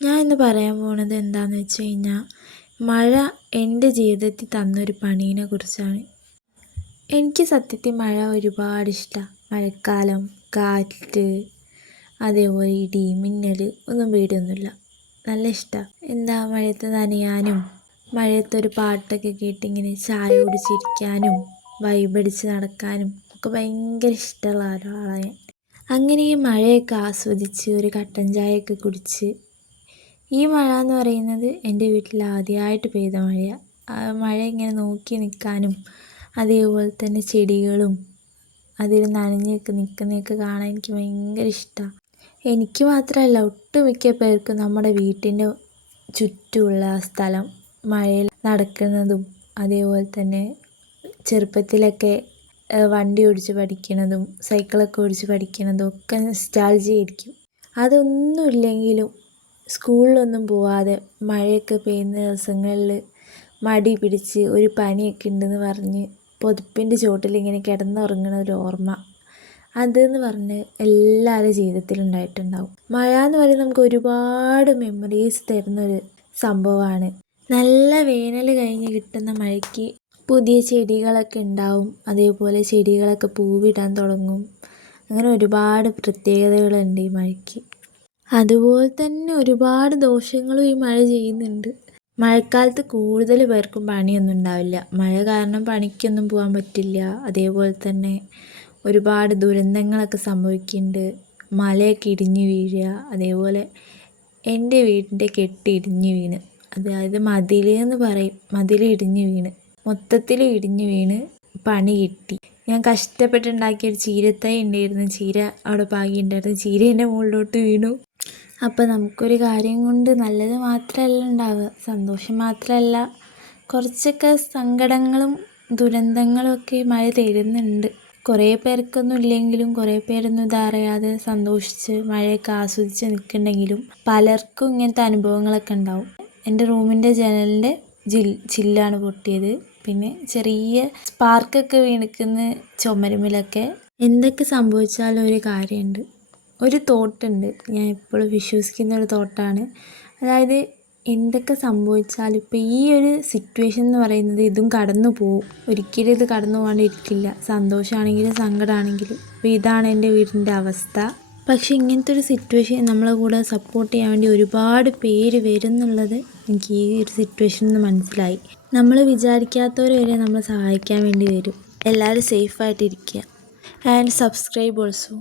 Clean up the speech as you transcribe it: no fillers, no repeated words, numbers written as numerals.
ഞാൻ ഇന്ന് പറയാൻ പോണത് എന്താണെന്ന് വെച്ച് കഴിഞ്ഞാൽ മഴ എൻ്റെ ജീവിതത്തിൽ തന്നൊരു പണീനെ കുറിച്ചാണ്. എനിക്ക് സത്യത്തിൽ മഴ ഒരുപാട് ഇഷ്ടമാണ്. മഴക്കാലം, കാറ്റ്, അതേപോലെ ഇടി, മിന്നൽ ഒന്നും പേടിയൊന്നുമില്ല. നല്ല ഇഷ്ടമാണ്. മഴയത്ത് നനയാനും മഴയത്തൊരു പാട്ടൊക്കെ കേട്ടിങ്ങനെ ചായ കുടിച്ചിരിക്കാനും വൈബടിച്ച് നടക്കാനും ഒക്കെ ഭയങ്കര ഇഷ്ടമുള്ള ഒരാളാണ് ഞാൻ. അങ്ങനെ ഈ മഴയൊക്കെ ആസ്വദിച്ച് ഒരു കട്ടൻ ചായയൊക്കെ കുടിച്ച്, ഈ മഴ എന്ന് പറയുന്നത് എൻ്റെ വീട്ടിൽ ആദ്യമായിട്ട് പെയ്ത മഴയാണ്. ആ മഴ ഇങ്ങനെ നോക്കി നിൽക്കാനും അതേപോലെ തന്നെ ചെടികളും അതിൽ നനഞ്ഞൊക്കെ നിൽക്കുന്നതൊക്കെ കാണാൻ എനിക്ക് ഭയങ്കര ഇഷ്ടമാണ്. എനിക്ക് മാത്രമല്ല, ഒട്ടുമിക്ക പേർക്കും നമ്മുടെ വീട്ടിൻ്റെ ചുറ്റുമുള്ള ആ സ്ഥലം മഴയിൽ നടക്കുന്നതും അതേപോലെ തന്നെ ചെറുപ്പത്തിലൊക്കെ വണ്ടി ഓടിച്ച് പഠിക്കുന്നതും സൈക്കിളൊക്കെ ഓടിച്ച് പഠിക്കുന്നതും ഒക്കെ നൊസ്റ്റാൾജിയായിരിക്കും. അതൊന്നുമില്ലെങ്കിലും സ്കൂളിലൊന്നും പോവാതെ മഴയൊക്കെ പെയ്യുന്ന ദിവസങ്ങളിൽ മടി പിടിച്ച് ഒരു പനിയൊക്കെ ഉണ്ടെന്ന് പറഞ്ഞ് പുതപ്പിൻ്റെ ചോട്ടിൽ ഇങ്ങനെ കിടന്നുറങ്ങുന്ന ഒരു ഓർമ്മ, അതെന്ന് പറഞ്ഞ് എല്ലാവരുടെ ജീവിതത്തിലുണ്ടായിട്ടുണ്ടാവും. മഴ എന്ന് പറയുന്നത് നമുക്ക് ഒരുപാട് മെമ്മറീസ് തരുന്നൊരു സംഭവമാണ്. നല്ല വേനൽ കഴിഞ്ഞ് കിട്ടുന്ന മഴയ്ക്ക് പുതിയ ചെടികളൊക്കെ ഉണ്ടാവും. അതേപോലെ ചെടികളൊക്കെ പൂവിടാൻ തുടങ്ങും. അങ്ങനെ ഒരുപാട് പ്രത്യേകതകളുണ്ട് ഈ മഴയ്ക്ക്. അതുപോലെ തന്നെ ഒരുപാട് ദോഷങ്ങളും ഈ മഴ ചെയ്യുന്നുണ്ട്. മഴക്കാലത്ത് കൂടുതൽ പേർക്കും പണിയൊന്നും ഉണ്ടാവില്ല. മഴ കാരണം പണിക്കൊന്നും പോകാൻ പറ്റില്ല. അതേപോലെ തന്നെ ഒരുപാട് ദുരന്തങ്ങളൊക്കെ സംഭവിക്കുന്നുണ്ട്. മലയൊക്കെ ഇടിഞ്ഞു വീഴുക, അതേപോലെ എൻ്റെ വീടിൻ്റെ കെട്ട് ഇടിഞ്ഞു വീണ്, അതായത് മതിൽ എന്ന് പറയും, മതിൽ ഇടിഞ്ഞു വീണ് മൊത്തത്തിൽ ഇടിഞ്ഞു വീണ് പണി കിട്ടി. ഞാൻ കഷ്ടപ്പെട്ടുണ്ടാക്കിയൊരു ചീരത്തൈ ഉണ്ടായിരുന്നു, ചീര അവിടെ പാകിയിട്ടുണ്ടായിരുന്നു, ചീര എൻ്റെ മുകളിലോട്ട് വീണു. അപ്പോൾ നമുക്കൊരു കാര്യം കൊണ്ട് നല്ലത് മാത്രമല്ല ഉണ്ടാവുക, സന്തോഷം മാത്രമല്ല, കുറച്ചൊക്കെ സങ്കടങ്ങളും ദുരന്തങ്ങളും ഒക്കെ മഴ തരുന്നുണ്ട്. കുറേ പേർക്കൊന്നും ഇല്ലെങ്കിലും കുറേ പേരൊന്നും ഇതറിയാതെ സന്തോഷിച്ച് മഴയൊക്കെ ആസ്വദിച്ച് നിൽക്കുന്നുണ്ടെങ്കിലും പലർക്കും ഇങ്ങനത്തെ അനുഭവങ്ങളൊക്കെ ഉണ്ടാവും. എൻ്റെ റൂമിൻ്റെ ജനലിൻ്റെ ചില്ലാണ് പൊട്ടിയത്. പിന്നെ ചെറിയ സ്പാർക്കൊക്കെ വീണിക്കുന്ന ചുമരുമ്മിലൊക്കെ. എന്തൊക്കെ സംഭവിച്ചാലും ഒരു കാര്യമുണ്ട്, ഒരു തോട്ടുണ്ട്, ഞാൻ എപ്പോഴും വിശ്വസിക്കുന്ന ഒരു തോട്ടാണ്. അതായത് എന്തൊക്കെ സംഭവിച്ചാലും ഇപ്പോൾ ഈ ഒരു സിറ്റുവേഷൻ എന്ന് പറയുന്നത് ഇതും കടന്നു പോവും. ഒരിക്കലും ഇത് കടന്നു പോകാണ്ടിരിക്കില്ല. സന്തോഷമാണെങ്കിലും സങ്കടമാണെങ്കിലും. അപ്പോൾ ഇതാണ് എൻ്റെ വീടിൻ്റെ അവസ്ഥ. പക്ഷേ ഇങ്ങനത്തെ ഒരു സിറ്റുവേഷൻ നമ്മളെ കൂടെ സപ്പോർട്ട് ചെയ്യാൻ വേണ്ടി ഒരുപാട് പേര് വരും എന്നുള്ളത് എനിക്ക് ഈ ഒരു സിറ്റുവേഷനിൽ നിന്ന് മനസ്സിലായി. നമ്മൾ വിചാരിക്കാത്തവർ വരെ നമ്മളെ സഹായിക്കാൻ വേണ്ടി വരും. എല്ലാവരും സേഫായിട്ടിരിക്കുക. And subscribe also.